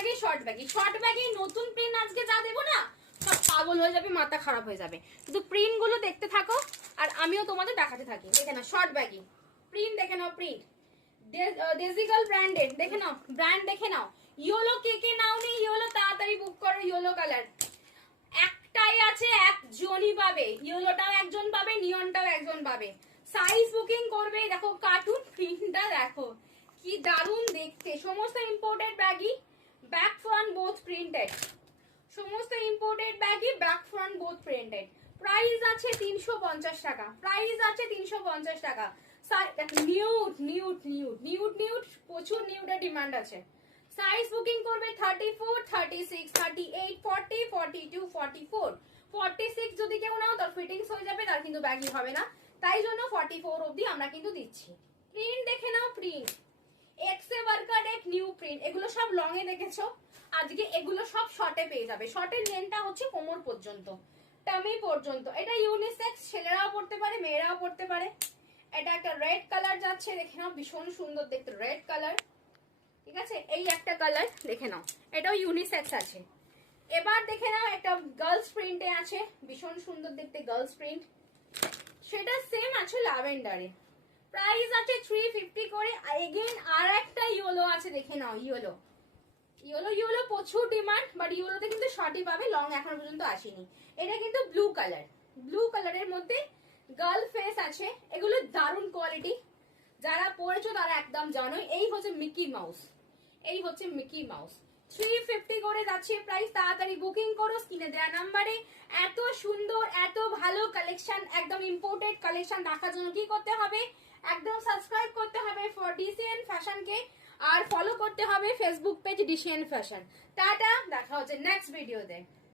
ব্যাগে শর্ট ব্যাগে নতুন প্রিন্ট আজকে যা দেবো না সব পাগল হয়ে যাবে, মাথা খারাপ হয়ে যাবে। শুধু প্রিন্ট গুলো দেখতে থাকো আর আমিও তোমাদের দেখাতে থাকি। দেখে নাও শর্ট ব্যাগে প্রিন্ট, দেখে নাও প্রিন্ট, ডেজিগাল ব্র্যান্ডেড, দেখে নাও ব্র্যান্ড, দেখে নাও। ইয়েলো কে নাও নেই ইয়েলো, তাড়াতাড়ি বুক করো ইয়েলো কালার। একটাই আছে, একজনই পাবে, ইয়েলোটাও একজন পাবে, নিয়নটাও একজন পাবে। সাইজ বুকিং করবে। দেখো কার্টুন প্রিন্টটা দেখো কি দারুণ দেখতে। সমস্ত ইম্পোর্টেড ব্যাগই, ব্যাক ফ্রন্ট বোথ প্রিন্টেড, সমস্ত ইম্পোর্টেড ব্যাগই back front both printed. Price আছে 350 টাকা, প্রাইস আছে 350 টাকা। Nude nude nude nude nude, প্রচুর নিউডের ডিমান্ড আছে। সাইজ বুকিং করবে 34, 36, 38, 40, 42, 44, 46 যদি কেউ নাও তার ফিটিংস হয়ে যাবে, তার কিন্তু ব্যাগই হবে না, তাই জন্য 44 অবধি আমরা কিন্তু দিচ্ছি। প্রিন্ট দেখে নাও, প্রিন্ট এক্সে ওয়ার্কার এক নিউ প্রিন্ট, এগুলো সব লং এ দেখেছো, আজকে এগুলো সব শর্টে পেয়ে যাবে। শর্টের লেনটা হচ্ছে কোমর পর্যন্ত, টামি পর্যন্ত। এটা ইউনিসেক্স, ছেলেরাও পড়তে পারে মেয়েরাও পড়তে পারে। এটা একটা রেড কালার যাচ্ছে, দেখে নাও ভীষণ সুন্দর দেখতে রেড কালার, ঠিক আছে। এই একটা কালার দেখে নাও, এটাও ইউনিসেক্স আছে। এবার দেখে নাও একটা গার্লস প্রিন্টে আছে, ভীষণ সুন্দর দেখতে গার্লস প্রিন্ট, সেটা সেম আছে ল্যাভেন্ডারে। প্রাইস আছে 350 করে। এগেইন আর একটা ইয়েলো আছে, দেখে নাও ইয়েলো, ইয়েলো ইয়েলো প্রচুর ডিমান্ড, বাট ইয়েলোতে কিন্তু শর্টই পাবে, লং এখনো পর্যন্ত আসেনি। এটা কিন্তু ব্লু কালার, ব্লু কালারের মধ্যে গার্ল ফেস আছে। এগুলো দারুণ কোয়ালিটি, যারা পড়েছো তারা একদম জানোই। এই হচ্ছে মিকি মাউস, এই হচ্ছে মিকি মাউস। 350 করে যাচ্ছে প্রাইস, তাড়াতাড়ি বুকিং করো স্ক্রিনে দেওয়া নাম্বারে। এত সুন্দর এত ভালো কালেকশন, একদম ইম্পোর্টেড কালেকশন দেখার জন্য কি করতে হবে, একদম সাবস্ক্রাইব করতে হবে ফর ডিসিএন ফ্যাশনকে, আর ফলো করতে হবে Facebook page DCN fashion. Tata, দেখা হচ্ছে নেক্সট ভিডিওতে।